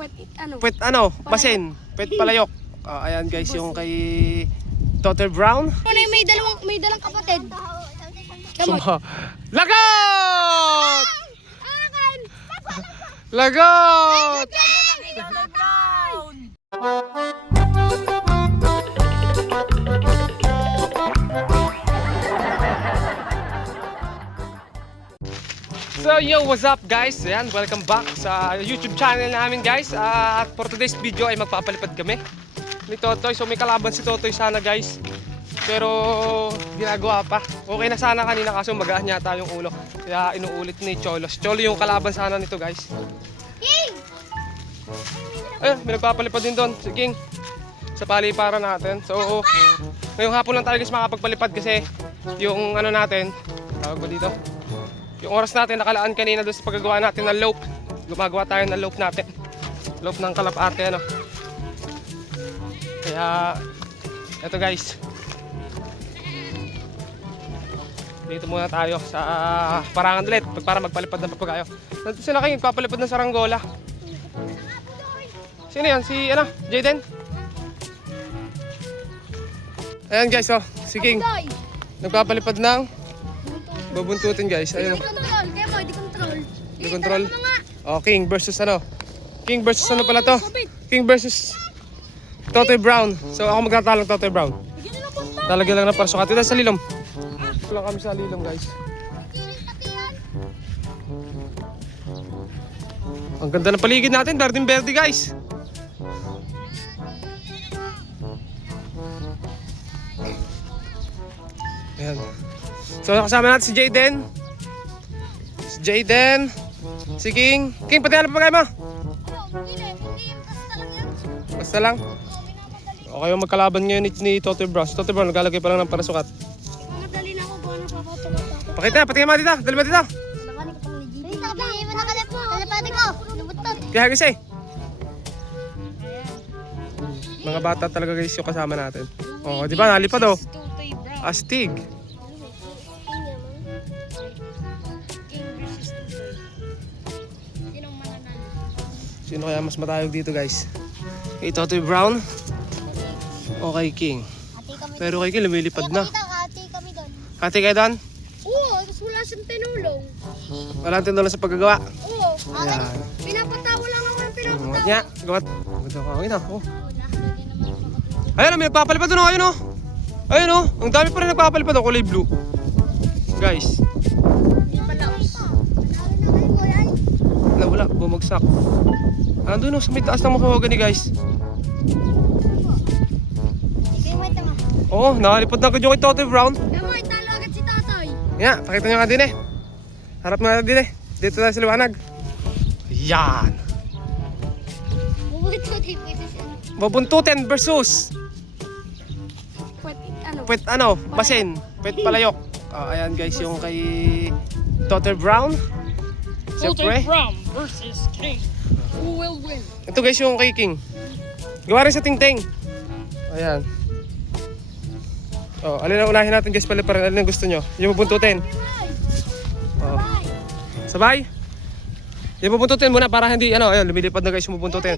Pwet ano? Basin. Pwet palayok. Ayan guys, yung kay Totter Brown. May dalang kapatid. Lagot! Lagot! So yo, what's up guys? Ayan, welcome back sa YouTube channel namin guys. At for today's video ay magpapalipad kami ni Totoy. So may kalaban si Totoy sana guys, pero ginagawa pa. Okay na sana kanina kaso magaan yata yung ulo, kaya inuulit ni Cholos. Cholo yung kalaban sana nito guys. Ayun, may nagpapalipad din doon, si King, sa paliparan natin. So ngayong hapon lang tayo guys makapagpalipad kasi yung ano natin, tawag ba dito, yung oras natin nakalaan kanina doon sa paggagawa natin ng lope. Gumagawa tayo ng lope natin, lope ng kalapate ano. Kaya eto guys, dito muna tayo sa Parangan ulit para magpalipad ng papagayo. Nandito sila kayo nagpapalipad ng saranggola. Sino yan? Si ano? Jayden? Ayan guys, oh, si King nagpapalipad ng babuntutin guys. Ayun. Di control. Oh, King versus ano? King versus ano pala to? King versus Totoy Brown. So ako magtatalang Totoy Brown. Talagyan lang ng parasukat. Dito sa lilom. Lang kami sa lilom guys. Ang ganda ng paligid natin, berdeng berde guys. Ayan. So kasama natin si Jayden. Si King. King, pati ano pa kayo mo? Basta lang. Okay, magkalaban ngayon ni Totoy Brown. Si Totoy Brown naglalagay pa lang ng parasukat. Madali na ako, buwan na papatulog. Pakita, patingin mo dito. Dali mo dito. Kaya kasi mga bata talaga guys yung kasama natin. Oh, di ba nalipad oh. Astig. Sino kaya mas matayog dito guys? Kay Totoy Brown o kay King? Pero kay King lumilipad na. Hati kayo doon? Oo, tapos wala siyang tinulong. Walang tinulong sa paggagawa? Oo, Ayan. pinapatawa lang ako ng pinapatawa. Nga, gawat. Maganda ka. Ayun oh. Ayun, may nagpapalipad doon. Ayun oh. Ayun oh. Ang dami pa rin nagpapalipad oh. Kulay blue. Guys. Wala. Bumagsak. Andun oh. Sa may taas ng Mahogany guys. Oo, nakalipad na agad yung kay Totoy Brown. Tama, italo agad si Tatay. Nga, pakita nyo nga din eh. Harap na din eh. Dito tayo sa liwanag. Yan. Babuntutin versus Pwet ano? Basin. Pwet palayok. Ayan guys, yung kay Totter Brown. Totter Brown versus King. Who will win? Ito guys yung kay King. Gawa rin sa tingting. Ayan. Oh, alin ang unahin natin guys pala para alin ang gusto nyo. Yung babuntutin. Oh. Sabay? Yung babuntutin muna para hindi ano, ayun, lumilipad na guys yung babuntutin.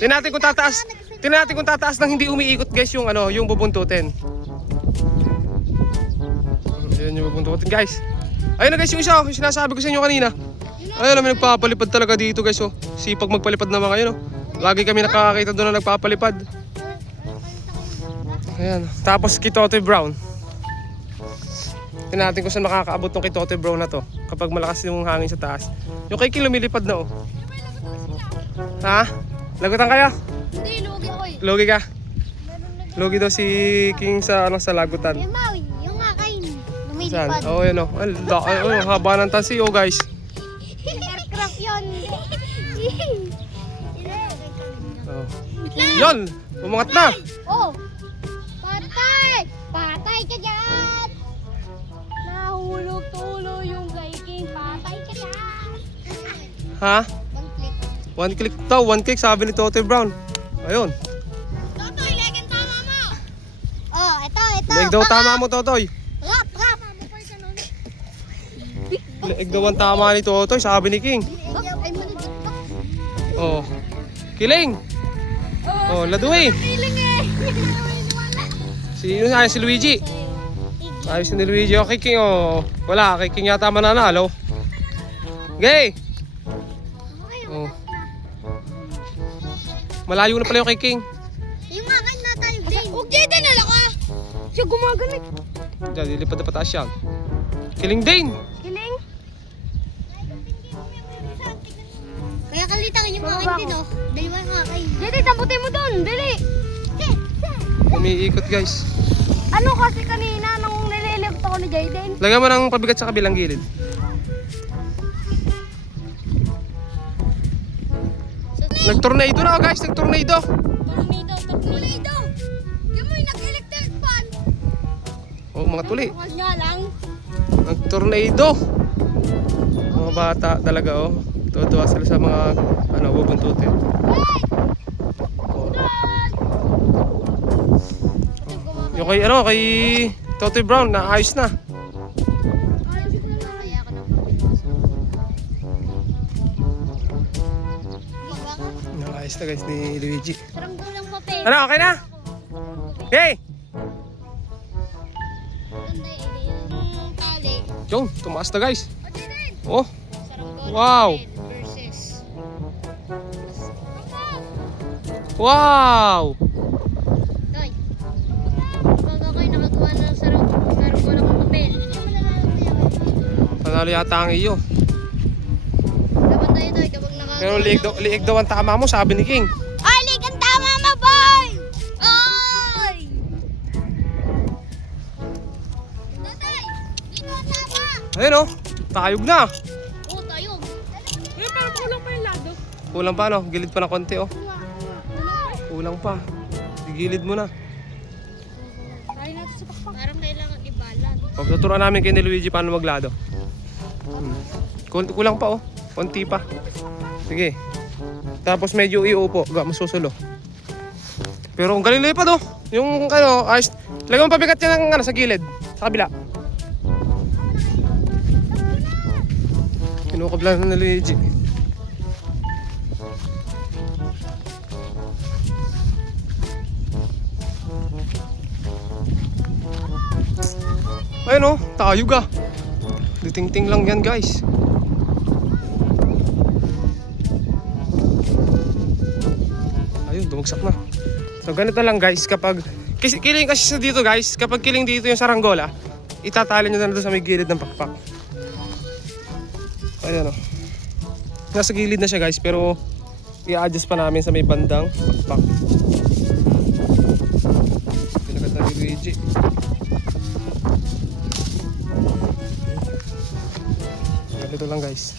Tingnan natin kung tataas. Tingnan natin kung tataas nang hindi umiikot guys yung ano, yung babuntutin. Ayun yung babuntutin guys. Ayun na guys yung isa, yung sinasabi ko sa inyo kanina. Ayun, may nagpapalipad talaga dito guys oh. Sipag magpalipad naman kayo no. Lagi kami nakakakita doon na nagpapalipad. Ayan, tapos kay Totoy Brown. Tingnan natin kung saan makakaabot ng kay Totoy Brown na to kapag malakas yung hangin sa taas. Yung kay King lumilipad na oh. Ha? Lagutan kayo? Hindi, lugi ako eh. Lugi ka? Lugi daw si King sa ano, sa lagutan. Yung nga kain, Saan? lumilipad. Oh, yan oh. Haba ng tansi oh guys. Aircraft yun. Oh. Yan! Umangat na! Oh! Patay! Patay ka dyan! Nahulog tulo yung kay King. Patay ka dyan! Ha? One click. One click sabi ni Totoy Brown. Ayun. Totoy, leg ang tama mo! Oh, ito. Leg daw tama mo Totoy. Rap! Leg daw ang tama ni Totoy sabi ni King. Ay, malagit pa. Oh. Kiling! Oh, Ladue! Kiling eh. Sino ayos si Luigi? Ayos ni Luigi. Oh, kay King oh. Wala, kay King yata mananalo. Gay! Oh. Malayo na pala yung kay King. Yung akin na tayo din. Huwag din dinala ka. Siya gumagamit. Diyan, lilipad na pataas yan. Kiling din! Kiling. Kaya kalitan yung akin din oh. Daliwa yung akin. Dali, tamputin mo doon. Dali. Umiikot guys. Ano kasi kanina nung nililift ako ni Jayden? Lagyan mo ng pabigat sa kabilang gilid. Nag-tornado na guys, nag-tornado. Tornado. Yung mo yung nag-electric fan. Oh, mga tuli. Bukas nga lang. Nag-tornado. Mga bata talaga oh. Tuwa-tuwa sila sa mga bubuntutin. Yung kay kay Totoy Brown na ayos na. Kaya ako nang papiloso. Ayos na guys ni Luigi. Saranggo lang papel. Ano, okay na? Hey! Ganda yung tali. Yung, tumaas na guys. O Jayden. Oh, Saranggo Wow. versus. wow! Toy. Pag ako'y nakagawa ng saranggo lang papel. Panalo yata ang iyo. Dapat tayo Toy kapag nakagawa. Pero liig daw ang tama mo, sabi ni King. Ay, lig ang tama mo, boy! Ay! Tatay! Dito ang tama! Ayun oh, tayog na. Oo, tayo. Pero kulang pa yung lado. Kulang pa no, gilid pa na konti oh. Kulang pa. Gilid mo na. Try natin sa pakpak. Parang kailangan ibalan. Pagtuturuan namin kay ni Luigi paano maglado. Kulang pa oh, konti pa. Sige. Tapos medyo iupo, masusulo. Pero ang galing pa do. Yung ayos. Lagyan mo pabigat yan ng sa gilid, sa kabila. Kinukablan na ni Luigi. Ayun oh, tayog ah. Ditingting lang yan guys. Ayun, bumagsak na. So ganito lang guys, kapag kiling kasi sa dito guys, kapag kiling dito yung saranggola, itatali nyo na doon sa may gilid ng pakpak. Ayun oh. Nasa gilid na siya guys, pero i-adjust pa namin sa may bandang pakpak. Pinagat na ni Luigi. Ganito lang guys.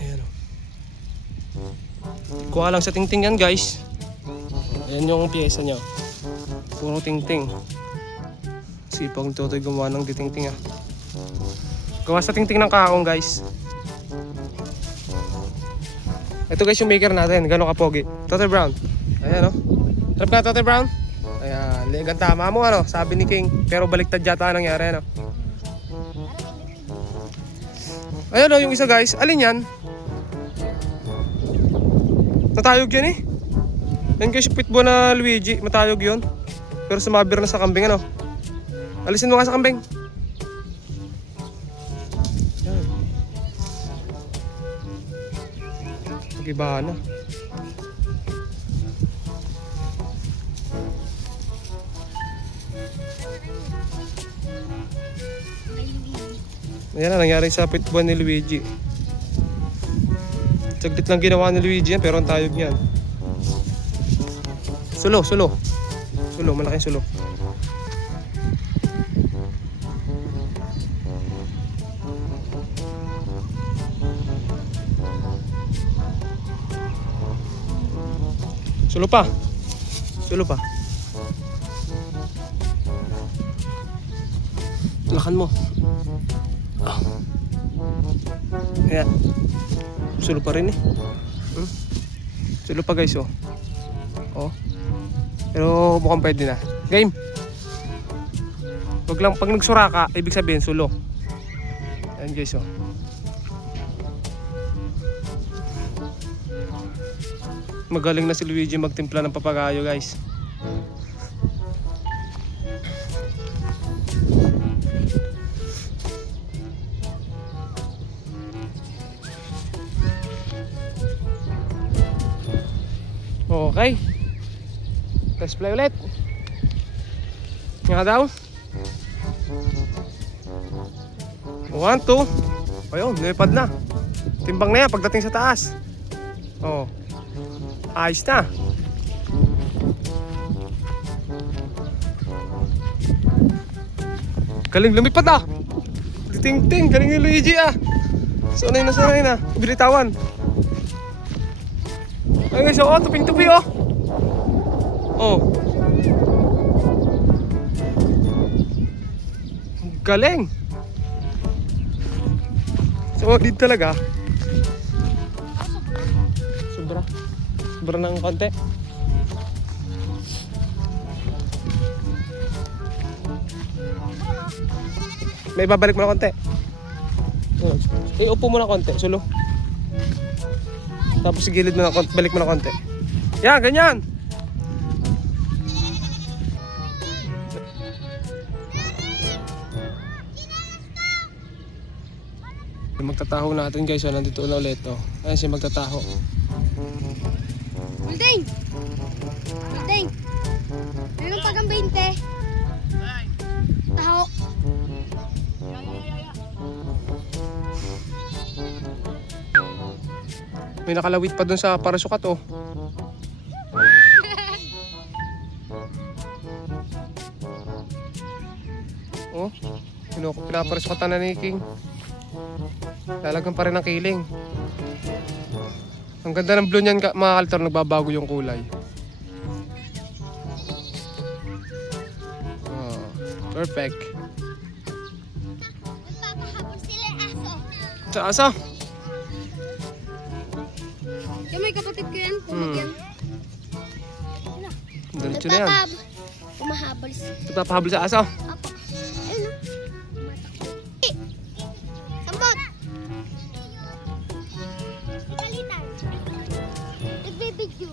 Ayan o. Kuha lang sa tingting yan guys. Ayan yung pyesa niya. Puro tingting. Sipag ni Totoy gumawa ng ditingting ah. Gawa sa tingting ng kaong guys. Ito guys yung maker natin. Gano'ng kapogi. Totoy Brown. Ayan o. Harap ka Totoy Brown. Ayan. Ligang tama mo ano. Sabi ni King. Pero baliktad yata nangyari ano. Ayan o yung isa guys. Alin yan? Natayog yan eh. Yan guys yung pitbo na Luigi. Matayog yun. Pero sumabir na sa kambing ano. Alisin mo nga sa kambing. Yan. Nag-iba na. Ayan na nangyari sa pitbuan ni Luigi. Saglit lang ginawa ni Luigi yan pero ang tayog niyan. Sulo. Sulo, malaking sulo. Sulo pa. Lakan mo. Ayan. Sulo pa rin eh. Sulo pa guys oh. Oh. Pero mukhang pwede na. Game. Wag lang pag nagsura ka, ibig sabihin sulo. Ayan guys oh. Magaling na si Luigi magtimpla ng papagayo, guys. Okay. Let's play ulit. Nga daw. 1, 2. Ayun, lumipad na. Timbang na yan pagdating sa taas. Oh. Ayos na. Galing lumipad ah. Ting-ting, galing yung Luigi ah. Sanay na. Bilitawan. Ay guys, oh, tuping-tupi oh. Oh. Galing. Solid talaga. Sobra ng konti. May babalik mo na konti. Upo mo na konti, sulo. Tapos gilid mo na konti, balik mo na konti. Yan, ganyan. Magtataho natin guys, so nandito na ulit oh. Ayan siya magtataho. Building! Meron pa kang 20. Taho. May nakalawit pa dun sa parasukat oh. Oh, pinaparasukatan na ni King. Lalagyan pa rin ng kiling. Ang ganda ng blue niyan mga kaltor, nagbabago yung kulay. Oh, perfect. Magpapahabol sila aso. Sa asa? Yung may kapatid ko yan, pumagyan. Diretso na yan. Pumahabol sila. Nagpapahabol sa asa. Apo. Ayun o. Sambot! Pagalitan. Nagbibidyo.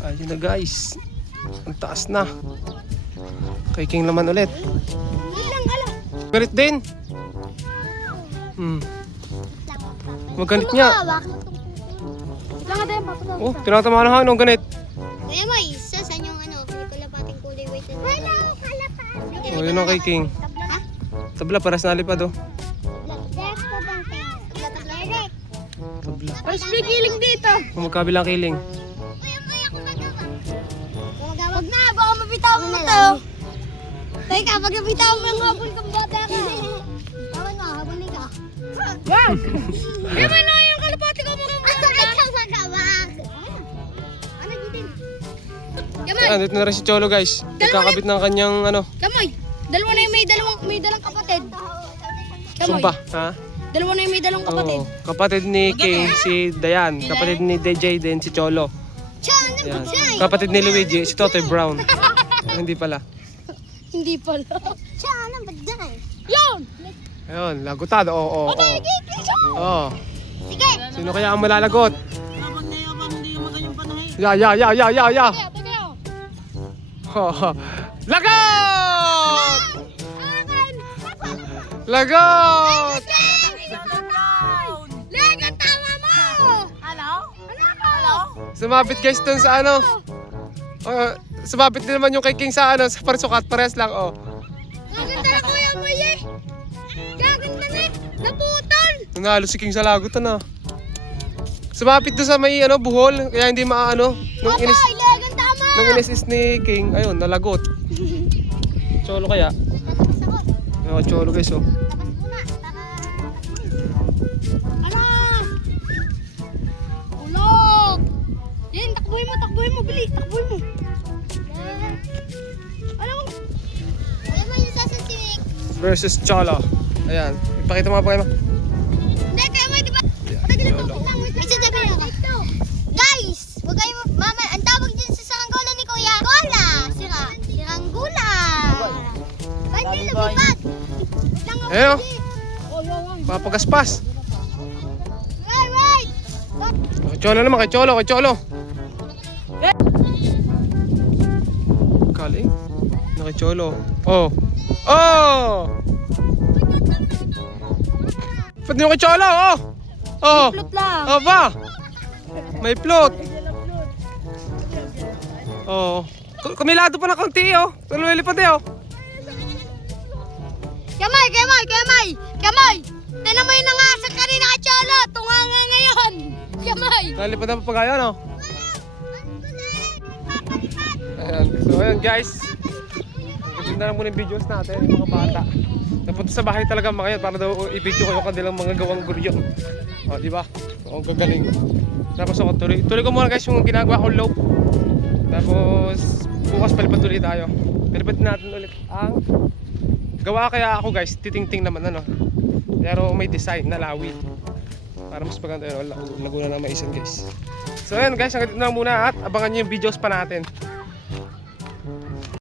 Ayun na guys. Ang taas na. Kay King laman ulit. Ilang ala. Galit din. Maganit niya. Lang din, papatawag. Oh, tinatama na hangin ng ganit. Kuya Moy, saan yung pelikula pating kulay white and white? Hello, kalapati. Oh, yun ang kay King. Ha? Tabla, paras na lipad oh. Direct ko bang direct? Tabla. Mas may kiling dito. Kung magkabilang kiling. Kuya Moy, ako magawa. Huwag na, baka mabitaw mo to. Teka, pag nabitaw mo yung habol kang bata ka. Tawag nga, habulin ka. Wow! Kuya Moy na yung kalapati ko mga bata. Ikaw magawa. Ano dito? Ah, dito na rin si Cholo guys. Nagkakabit ng kanyang ano. Kamoy, dalawa na yung may dalang kapatid. Sumpa. Ha? Dalawa na yung may dalang kapatid. Oo. Kapatid ni King, si Dayan. Kapatid ni DJ din, si Cholo. Yan. Kapatid ni Luigi, si Totoy Brown. Hindi pala. Hindi pala. Siya, ano ba dyan? Yun! Ayun, lagutado. Oo. Oo. Sige! Sino kaya ang malalagot? Habang nayabang hindi yung maganyang panahe. Ya. Teka. Oh. Lagot! Lagot! Lega, tama mo! Hello? Sumabit guys dun sa ano. Sumabit din naman yung kay King sa ano, sa parsukat. Parehas lang oh. Gaganda na kuya mo eh! Gaganda na! Naputol! Nanalo si King sa lagutan ah. Sumapit doon sa may ano, buhol, kaya hindi maano. Nung inis, Lega, tama! nung inis ni King, ayun, nalagot. Cholo kaya? Ayun, Cholo guys oh. Tapas muna. Ala! Ulog! Yan, takbuhin mo, bili, takbuhin mo. Alam mo? Alam mo yung sasasik? Versus Cholo. Ayan, ipakita mo pa kayo. Hindi, kaya mo, di ba? Tagal ito. May sasabihin ako. Guys, huwag kayo, mama, ang tawag din sa saranggola ni Kuya, Gola! Siranggula! Ba't di lumipad? Ayun oh, papagaspas. Cholo naman, kay Cholo, kay Cholo. Galing. Kay Cholo. Oh. Oh! Pwede nyo kay Cholo, oh! Oh! Plot lang. Oh ba? May plot. Oh. Kumilado pa na konti, oh. Lumilipad eh, oh. Kamay! Tinan mo yung nangasag kanina kay Cholo. Tunga nga ngayon. Kamay! Nalipad na papagayo, no? Ayan. So, ayan guys. Ganda lang muna yung videos natin, yung mga bata. Napunta sa bahay talaga mga yan para daw i-video ko yung kanilang mga gawang guryo. O, di ba? O, gagaling. Tapos ako, tuloy ko muna guys yung ginagawa kong loop. Tapos, bukas palipad ulit tayo. Palipad natin ulit ang gawa kaya ako guys, titingting naman ano. Pero may design na lawi. Para mas maganda yun. Laguna na maisan guys. So ayan guys, hanggang dito na muna at abangan nyo yung videos pa natin.